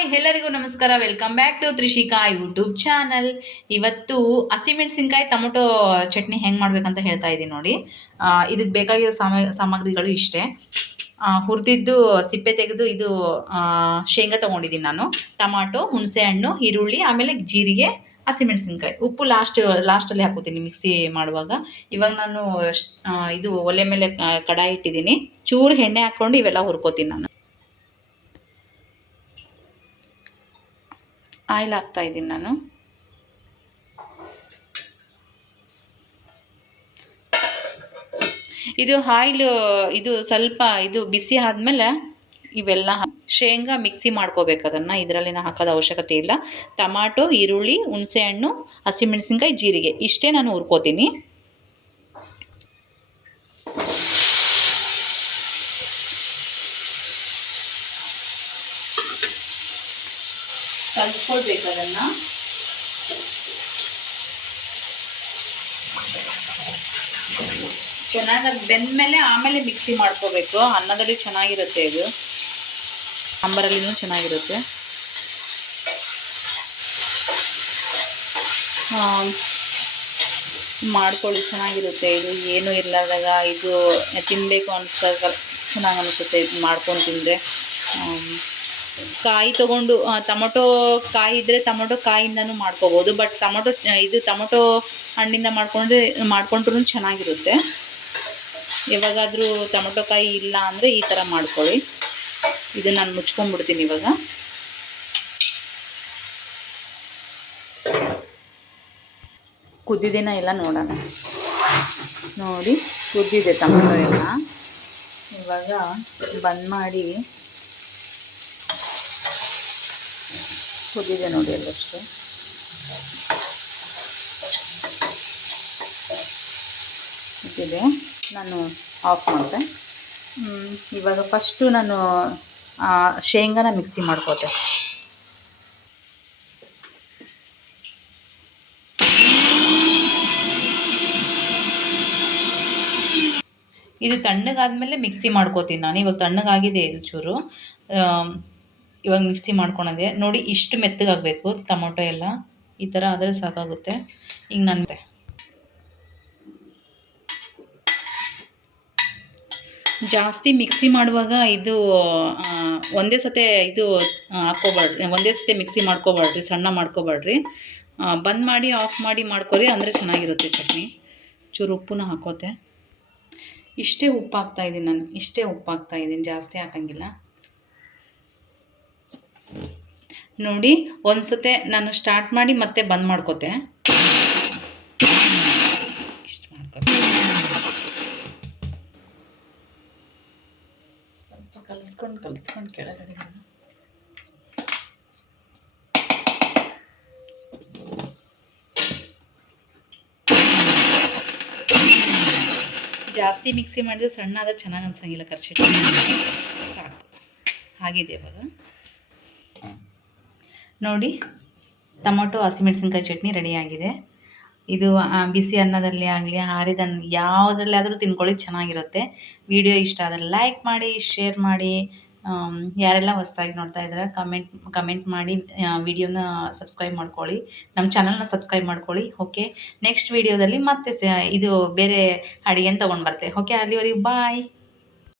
Hi ಎಲ್ಲರಿಗೂ ನಮಸ್ಕಾರ. Welcome back to Trishika YouTube channel. ಇವತ್ತು ಹಸಿಮೆಣಸಿನ್ಕಾಯಿ ಟೊಮೊಟೊ ಚಟ್ನಿ ಹೆಂಗೆ ಮಾಡ್ಬೇಕಂತ ಹೇಳ್ತಾ ಇದ್ದೀನಿ ನೋಡಿ. ಇದಕ್ಕೆ ಬೇಕಾಗಿರೋ ಸಾಮಗ್ರಿಗಳು ಇಷ್ಟೇ. ಹುರಿದಿದ್ದು ಸಿಪ್ಪೆ ತೆಗೆದು ಇದು ಶೇಂಗಾ ತೊಗೊಂಡಿದ್ದೀನಿ ನಾನು, ಟೊಮಾಟೊ, ಹುಣಸೆ ಹಣ್ಣು, ಈರುಳ್ಳಿ, ಆಮೇಲೆ ಜೀರಿಗೆ, ಹಸಿಮೆಣಸಿನ್ಕಾಯಿ, ಉಪ್ಪು ಲಾಸ್ಟಲ್ಲಿ ಹಾಕೋತೀನಿ ಮಿಕ್ಸಿ ಮಾಡುವಾಗ. ಇವಾಗ ನಾನು ಇದು ಒಲೆ ಮೇಲೆ ಕಡಾಯಿ ಇಟ್ಟಿದ್ದೀನಿ. ಚೂರು ಎಣ್ಣೆ ಹಾಕ್ಕೊಂಡು ಇವೆಲ್ಲ ಹುರ್ಕೋತೀನಿ ನಾನು. ಆಯಿಲ್ ಹಾಕ್ತಾ ಇದ್ದೀನಿ ನಾನು. ಇದು ಆಯಿಲ್ ಇದು ಸ್ವಲ್ಪ ಇದು ಬಿಸಿ ಆದಮೇಲೆ ಇವೆಲ್ಲ ಶೇಂಗಾ ಮಿಕ್ಸಿ ಮಾಡ್ಕೋಬೇಕು. ಅದನ್ನು ಇದರಲ್ಲಿ ಹಾಕೋದ ಅವಶ್ಯಕತೆ ಇಲ್ಲ. ಟೊಮಾಟೊ, ಈರುಳ್ಳಿ, ಹುಣಸೆ ಹಣ್ಣು, ಹಸಿಮೆಣಸಿನ್ಕಾಯಿ, ಜೀರಿಗೆ ಇಷ್ಟೇ ನಾನು ಹುರ್ಕೋತೀನಿ. ಕಲಿಸ್ಕೊಳ್ಬೇಕು ಅದನ್ನು. ಚೆನ್ನಾಗಿ ಅದು ಬೆಂದಮೇಲೆ ಆಮೇಲೆ ಮಿಕ್ಸಿ ಮಾಡ್ಕೋಬೇಕು. ಅನ್ನದಲ್ಲಿ ಚೆನ್ನಾಗಿರುತ್ತೆ, ಇದು ಸಾಂಬಾರಲ್ಲಿನೂ ಚೆನ್ನಾಗಿರುತ್ತೆ. ಮಾಡ್ಕೊಳ್ಳಿ, ಚೆನ್ನಾಗಿರುತ್ತೆ. ಇದು ಏನೂ ಇಲ್ಲದಾಗ ಇದು ತಿನ್ನಬೇಕು ಅನ್ಸ್ದಾಗ ಚೆನ್ನಾಗಿ ಅನಿಸುತ್ತೆ. ಇದು ಮಾಡ್ಕೊಂಡು ತಿಂದರೆ. ಕಾಯಿ ತೊಗೊಂಡು ಟೊಮೊಟೊ ಕಾಯಿ ಇದ್ದರೆ ಟೊಮೊಟೊ ಕಾಯಿಂದನೂ ಮಾಡ್ಕೋಬೋದು. ಬಟ್ ಟೊಮೊಟೊ ಹಣ್ಣಿಂದ ಮಾಡ್ಕೊಂಡ್ರೂ ಚೆನ್ನಾಗಿರುತ್ತೆ. ಯಾವಾಗಾದರೂ ಟೊಮೊಟೊ ಕಾಯಿ ಇಲ್ಲ ಅಂದರೆ ಈ ಥರ ಮಾಡ್ಕೊಳ್ಳಿ. ಇದು ನಾನು ಮುಚ್ಕೊಂಡ್ಬಿಡ್ತೀನಿ ಇವಾಗ. ಕುದ್ದಿದ್ದೇನ ಎಲ್ಲ ನೋಡೋಣ. ನೋಡಿ, ಕುದ್ದಿದೆ ಟೊಮೊಟೊ ಎಲ್ಲ. ಇವಾಗ ಬಂದ್ ಮಾಡಿ ಕುದ್ದಿದೆ ನೋಡಿ ಎಲ್ಲಷ್ಟು. ಇದಿದೆ, ನಾನು ಆಫ್ ಮಾಡಿದೆ. ಇವಾಗ ಫಸ್ಟು ನಾನು ಶೇಂಗಾನ ಮಿಕ್ಸಿ ಮಾಡ್ಕೋತೆ. ಇದು ತಣ್ಣಗಾದ್ಮೇಲೆ ಮಿಕ್ಸಿ ಮಾಡ್ಕೋತೀನಿ ನಾನು. ಇವಾಗ ತಣ್ಣಗಾಗಿದೆ ಇದು ಚೂರು. ಇವಾಗ ಮಿಕ್ಸಿ ಮಾಡ್ಕೊಳದೆ ನೋಡಿ. ಇಷ್ಟು ಮೆತ್ತಗಾಗಬೇಕು ಟೊಮೊಟೊ ಎಲ್ಲ. ಈ ಥರ ಆದರೆ ಸಾಕಾಗುತ್ತೆ. ಈಗ ನಾನು ಜಾಸ್ತಿ ಮಿಕ್ಸಿ ಮಾಡುವಾಗ ಇದು ಒಂದೇ ಸತೆ ಇದು ಹಾಕ್ಕೋಬೇಡ್ರಿ, ಒಂದೇ ಸತೆ ಮಿಕ್ಸಿ ಮಾಡ್ಕೋಬೇಡ್ರಿ, ಸಣ್ಣ ಮಾಡ್ಕೋಬೇಡ್ರಿ. ಬಂದ್ ಮಾಡಿ ಆಫ್ ಮಾಡಿ ಮಾಡ್ಕೊರಿ, ಅಂದರೆ ಚೆನ್ನಾಗಿರುತ್ತೆ ಚಟ್ನಿ. ಚೂರು ಉಪ್ಪನ್ನ ಹಾಕೋತೆ. ಇಷ್ಟೇ ಉಪ್ಪು ಹಾಕ್ತಾಯಿದ್ದೀನಿ ನಾನು, ಇಷ್ಟೇ ಉಪ್ಪು ಹಾಕ್ತಾಯಿದ್ದೀನಿ, ಜಾಸ್ತಿ ಹಾಕಂಗಿಲ್ಲ. ನೋಡಿ, ಒಂದು ಸತೆ ನಾನು ಸ್ಟಾರ್ಟ್ ಮಾಡಿ ಮತ್ತೆ ಬಂದ್ ಮಾಡ್ಕೋತೆ. ಇಷ್ಟು ಮಾಡ್ಕೋತೆ. ಸ್ವಲ್ಪ ಕಲಿಸ್ಕೊಂಡು ಕೆಳಗಡೆ ಜಾಸ್ತಿ ಮಿಕ್ಸಿ ಮಾಡಿದ್ರೆ ಸಣ್ಣ ಆದರೆ ಚೆನ್ನಾಗಿ ಅನ್ಸಂಗಿಲ್ಲ. ಕರ್ಚಿ ಸಾಕು. ಆಗಿದೆ ಇವಾಗ. ನೋಡಿ, ಟೊಮೊಟೊ ಹಸಿಮೆಣಸಿನ್ಕಾಯಿ ಚಟ್ನಿ ರೆಡಿಯಾಗಿದೆ. ಇದು ಬಿಸಿ ಅನ್ನದಲ್ಲಿ ಆಗಲಿ, ಆರಿದ ಯಾವುದ್ರಲ್ಲಿ ಆದರೂ ತಿನ್ಕೊಳ್ಳಿ, ಚೆನ್ನಾಗಿರುತ್ತೆ. ವಿಡಿಯೋ ಇಷ್ಟ ಆದರೆ ಲೈಕ್ ಮಾಡಿ, ಶೇರ್ ಮಾಡಿ. ಯಾರೆಲ್ಲ ಹೊಸದಾಗಿ ನೋಡ್ತಾ ಇದ್ದಾರೆ ಕಮೆಂಟ್ ಮಾಡಿ. ವಿಡಿಯೋನ ಸಬ್ಸ್ಕ್ರೈಬ್ ಮಾಡ್ಕೊಳ್ಳಿ, ನಮ್ಮ ಚಾನಲ್ನ ಸಬ್ಸ್ಕ್ರೈಬ್ ಮಾಡ್ಕೊಳ್ಳಿ. ಓಕೆ, ನೆಕ್ಸ್ಟ್ ವಿಡಿಯೋದಲ್ಲಿ ಮತ್ತೆ ಇದು ಬೇರೆ ಅಡುಗೆನ ತೊಗೊಂಡು ಬರ್ತೆ. ಓಕೆ, ಅಲ್ಲಿವರೆಗೂ ಬಾಯ್.